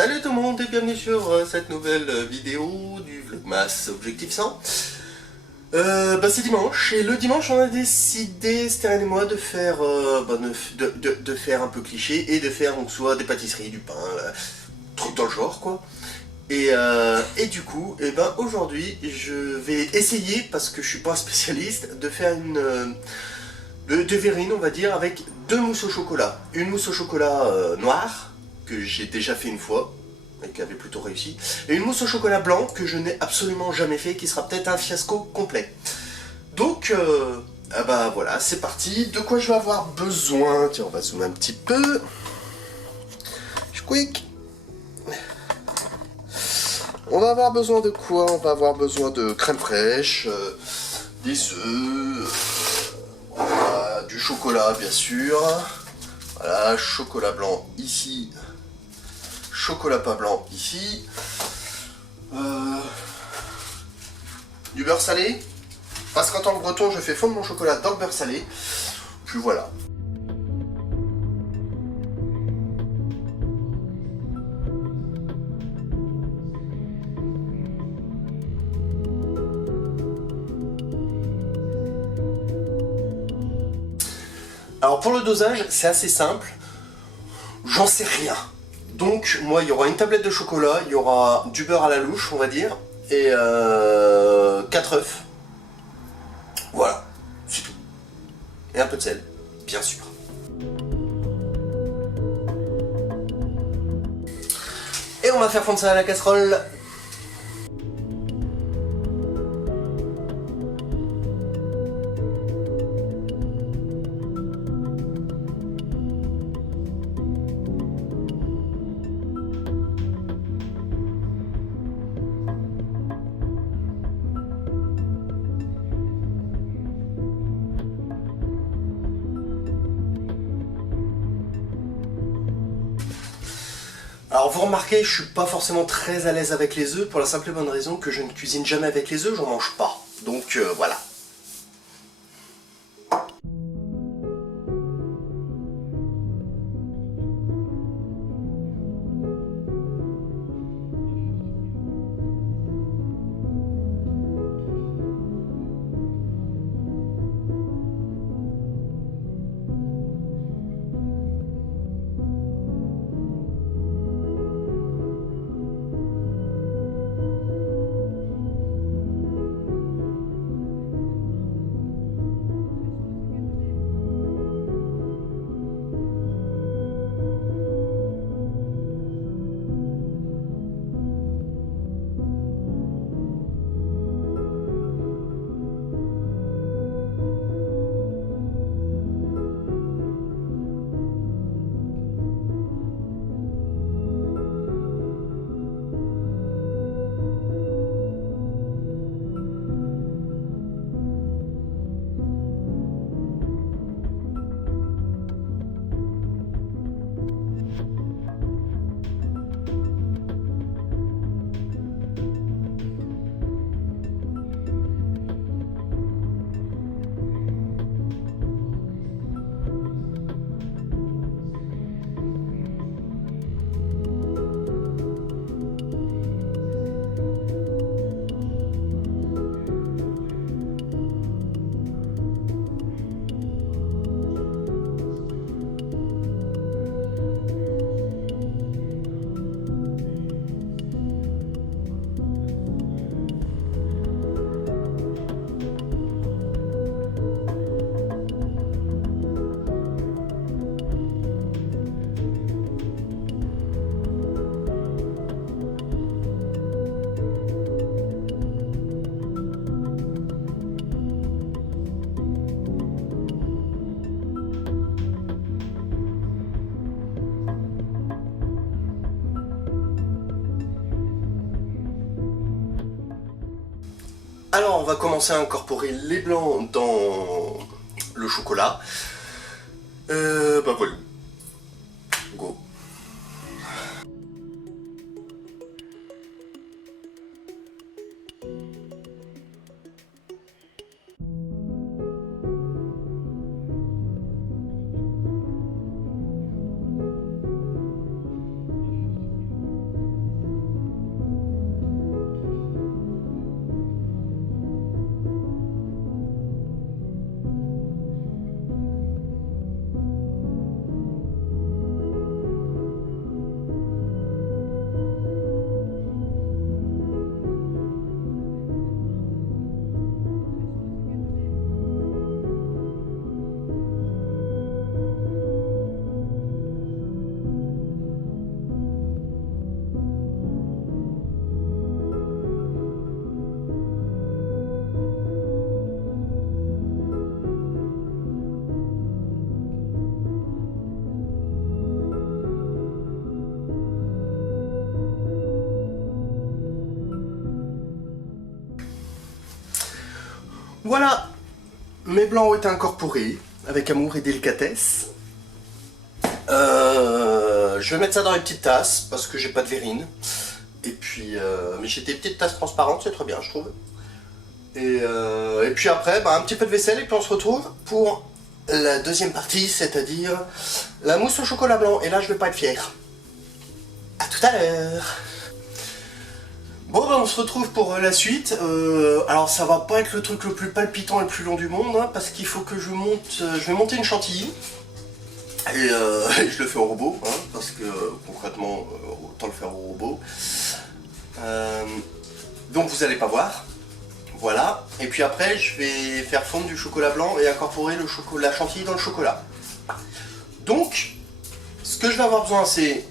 Salut tout le monde et bienvenue sur cette nouvelle vidéo du Vlogmas Objectif 100. C'est dimanche et le dimanche on a décidé, Stéphane et moi, de faire, de faire un peu cliché et de faire donc soit des pâtisseries, du pain, truc dans le genre quoi. Et du coup, aujourd'hui je vais essayer, parce que je suis pas un spécialiste, de faire de verrine on va dire avec deux mousses au chocolat. Une mousse au chocolat noire que j'ai déjà fait une fois et qui avait plutôt réussi, et une mousse au chocolat blanc que je n'ai absolument jamais fait, qui sera peut-être un fiasco complet. Donc voilà, c'est parti. De quoi je vais avoir besoin? Tiens, on va zoomer un petit peu. Quick. On va avoir besoin de quoi? On va avoir besoin de crème fraîche, des œufs, voilà, du chocolat bien sûr. Voilà, chocolat blanc ici, chocolat pas blanc ici, du beurre salé, parce qu'en tant que breton je fais fondre mon chocolat dans le beurre salé, puis voilà. Alors pour le dosage c'est assez simple, j'en sais rien. Donc moi il y aura une tablette de chocolat, il y aura du beurre à la louche on va dire, et 4 œufs. Voilà, c'est tout. Et un peu de sel, bien sûr. Et on va faire fondre ça à la casserole. Alors vous remarquez, je suis pas forcément très à l'aise avec les œufs, pour la simple et bonne raison que je ne cuisine jamais avec les œufs, j'en mange pas. Donc voilà. Alors on va commencer à incorporer les blancs dans le chocolat. Voilà. Go. Voilà, mes blancs ont été incorporés avec amour et délicatesse. Je vais mettre ça dans les petites tasses parce que j'ai pas de verrine. Et puis, mais j'ai des petites tasses transparentes, c'est très bien, je trouve. Et puis après, un petit peu de vaisselle et puis on se retrouve pour la deuxième partie, c'est-à-dire la mousse au chocolat blanc. Et là, je vais pas être fier. À tout à l'heure. Bon, on se retrouve pour la suite. Alors, ça va pas être le truc le plus palpitant et le plus long du monde, hein, parce qu'il faut que je monte. Je vais monter une chantilly. Et je le fais au robot, hein, parce que concrètement, autant le faire au robot. Donc, vous allez pas voir. Voilà, et puis après je vais faire fondre du chocolat blanc et incorporer la chantilly dans le chocolat. Donc, ce que je vais avoir besoin c'est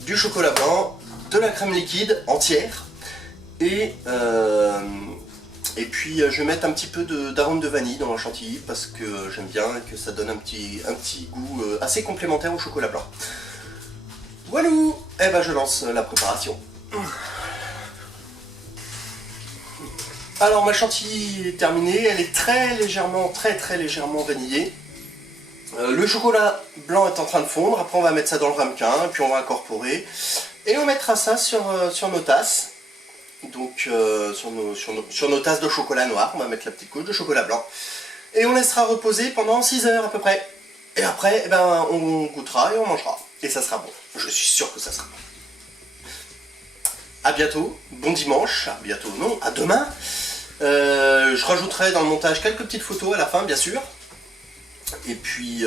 du chocolat blanc, de la crème liquide entière, et puis je vais mettre un petit peu d'arôme de vanille dans la chantilly parce que j'aime bien et que ça donne un petit goût assez complémentaire au chocolat blanc. Voilà, et ben je lance la préparation. Alors ma chantilly est terminée, elle est très légèrement vanillée. Le chocolat blanc est en train de fondre, après on va mettre ça dans le ramequin, puis on va incorporer. Et on mettra ça sur nos tasses, donc sur nos tasses de chocolat noir, on va mettre la petite couche de chocolat blanc. Et on laissera reposer pendant 6 heures à peu près. Et après, on goûtera et on mangera. Et ça sera bon, je suis sûr que ça sera bon. A bientôt, bon dimanche, à bientôt non, à demain. Je rajouterai dans le montage quelques petites photos à la fin, bien sûr. Et puis,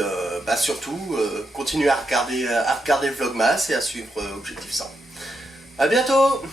surtout, continuez à regarder le Vlogmas et à suivre Objectif 100. A bientôt.